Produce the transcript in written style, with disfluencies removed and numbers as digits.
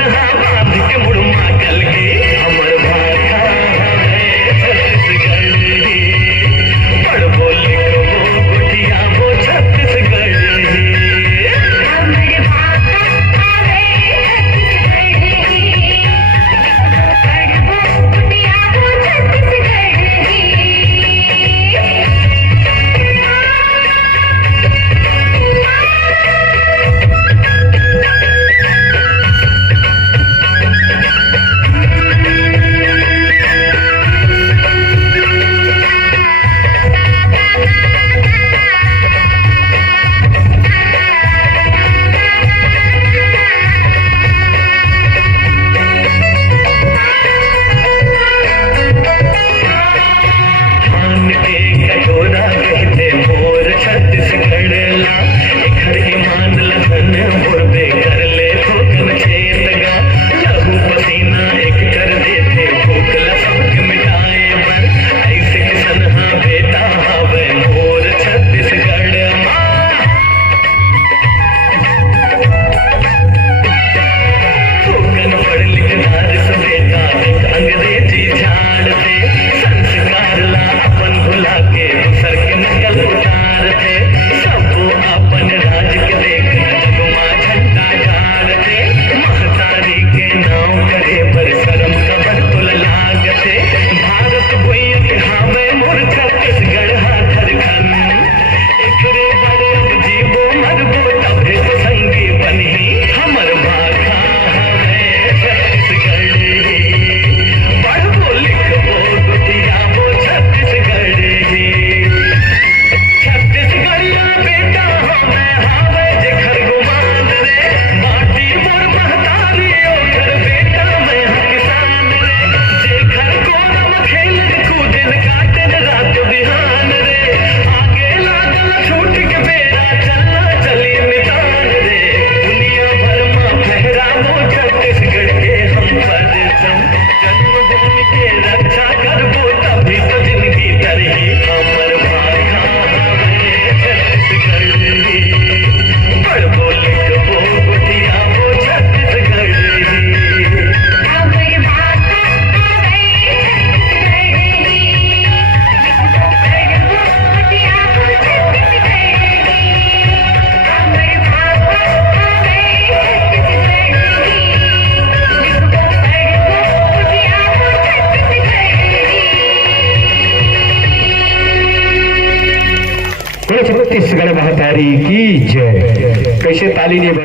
कन्हा बांध के मुड़मा कल के हमर भाखा हवे छत्तीसगढ़ ही बड़ बोली को वो गुटिया वो छत्तीसगढ़ ही हमर भाखा हवे छत्तीसगढ़ ही बड़ गुटिया वो छत्तीसगढ़ ही धान के कटोरा कहते मोर छत्तीसगढ़ ला घर ईमान लखन मुर्दे कर ले ठोकन खेत गा लहू पसीना एक कर देते भूखला सबके मिटाए बर ऐसे किसन हाँ बेटा हवे मोर छत्तीसगढ़ माँ ठोकन पढ़ लिखदार से बेटा एक अंग्रेजी झाड़ थे संस्कार ला अपन भुला के सर के नकल उतारते सबो अपन राज के देख जगमा झंडा गाड़ते महतारी के नाव करे पर शर्म कबर तुल लागते भारत भुइया के हावे मोर छत्तीसगढ़ हाथर खन एकरे बड़े अब जीवो मरबो तबे तो संगी बनी हमर भाखा हवे छत्तीसगढ़ ही बड़ बोली को वो गुटिया वो छत्तीसगढ़ ही छत्तीसगढ़िया बेटा हवे हावे जे घर गुमान रे माटी मोर महतारी ओकर बेटा मैं हूँ किसान रे जे घर कोरम खेलन कूदन काटन रात बिहान रे आगे लागल छूट के बेड़ा चलना चली नितान रे दुनिया भर में फहरावो छत्तीसगढ़ के हम परचम जन्मभूमि के रक्षा करबो तभी तो जिंदगी तरही हमर भाखा हवे छत्तीसगढ़ ही बड़ बोली को वो गुटिया वो छत्तीसगढ़ ही हमर भाखा हवे छत्तीसगढ़ ही बड़ गुटिया वो छत्तीसगढ़ ही हमर भाखा हवे छत्तीसगढ़ ही बड़ गुटिया वो छत्तीसगढ़ ही छत्तीसगढ़ महतारी की जय। कैसे ताली नहीं